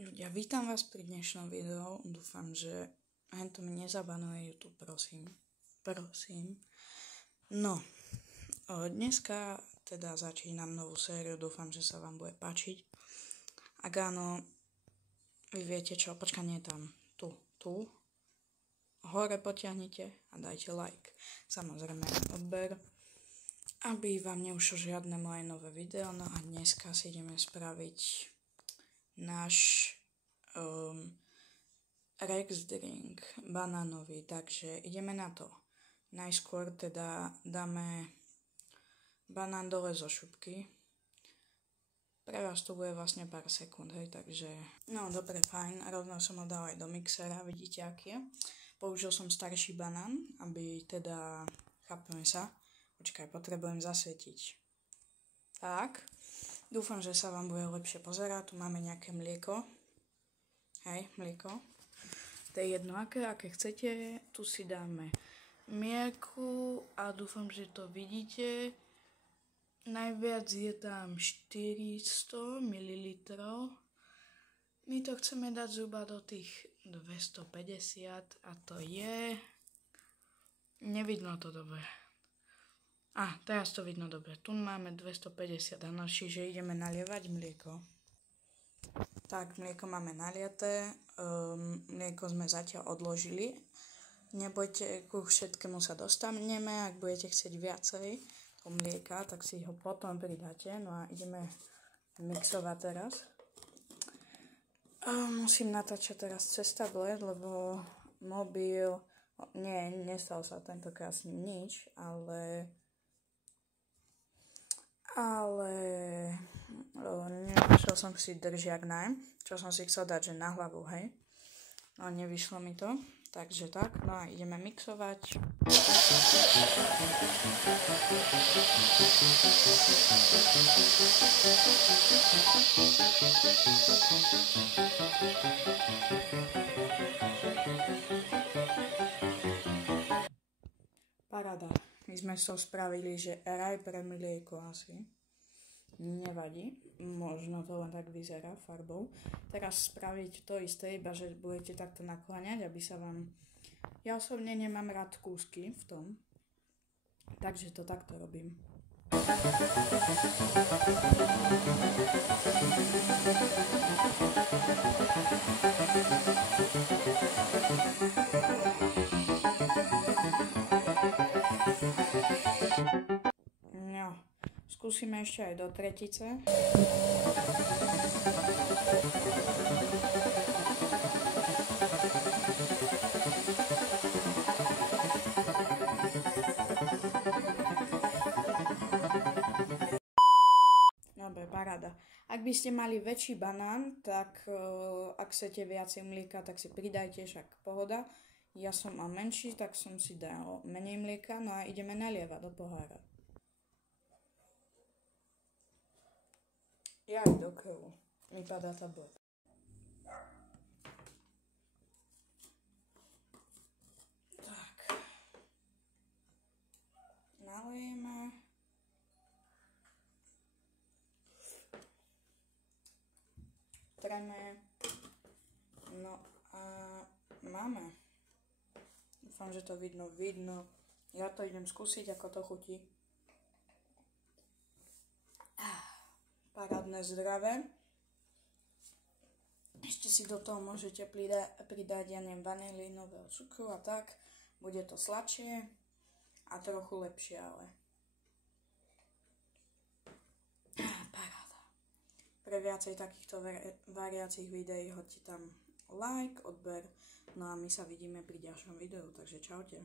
Ľudia, vítam vás pri dnešnom videu. Dúfam, že to mi nezabanuje YouTube, prosím. Prosím. No, dneska teda začínam novú sériu, dúfam, že sa vám bude páčiť. Ak áno, vy viete čo, počkaj, nie tam, tu. Hore potiahnite a dajte like. Samozrejme odber, aby vám neušlo žiadne moje nové video. No a dneska si ideme spraviť náš Rex drink banánový, takže ideme na to. Najskôr teda dáme banán dole zo šupky. Pre vás to bude vlastne pár sekúnd, hej, takže no dobre, fajn, rovno som ho dal aj do mixera, vidíte aký je. Použil som starší banán, aby teda, chápeme sa, počkaj, potrebujem zasvietiť. Tak, dúfam, že sa vám bude lepšie pozerať, tu máme nejaké mlieko. Hej, mlieko. To je jedno, aké chcete. Tu si dáme mieku a dúfam, že to vidíte. Najviac je tam 400 ml. My to chceme dať zhruba do tých 250 a to je... Nevidno to dobre. Teraz to vidno dobre. Tu máme 250, ano, čiže ideme nalievať mlieko. Tak, mlieko máme naliaté, mlieko sme zatiaľ odložili. Nebojte, ku všetkému sa dostaneme, ak budete chcieť viacej toho mlieka, tak si ho potom pridáte. No a ideme mixovať teraz. Musím natáčať teraz cez tablet, lebo mobil, nestalo sa tentokrát s ním nič, ale nenašiel som si držiak čo som si chcel dať, že na hlavu, hej. No nevyšlo mi to, takže tak, no a ideme mixovať. Paráda. My sme to spravili, že raj pre mlieko asi. Nevadí, možno to len tak vyzerá farbou. Teraz spraviť to isté, iba že budete takto nakláňať, aby sa vám... Ja osobne nemám rád kúsky v tom, takže to takto robím. No, skúsime ešte aj do tretice. Dobre, paráda. Ak by ste mali väčší banán, tak ak chcete viacej mlieka, tak si pridajte, však pohoda. Ja som mal menší, tak som si dal menej mlieka, no a ideme nalievať do pohára. Ja aj do krvu. Mi padá tablet. Tak. Nalejeme. Treme. No a máme. Dúfam, že to vidno. Ja to idem skúsiť, ako to chutí. Parádne, zdravé. Ešte si do toho môžete pridať, ja neviem, vanilínového cukru a tak. Bude to sladšie a trochu lepšie, ale. Paráda. Pre viacej takýchto variacích videí hoďte tam like, odber. No a my sa vidíme pri ďalšom videu, takže čaute.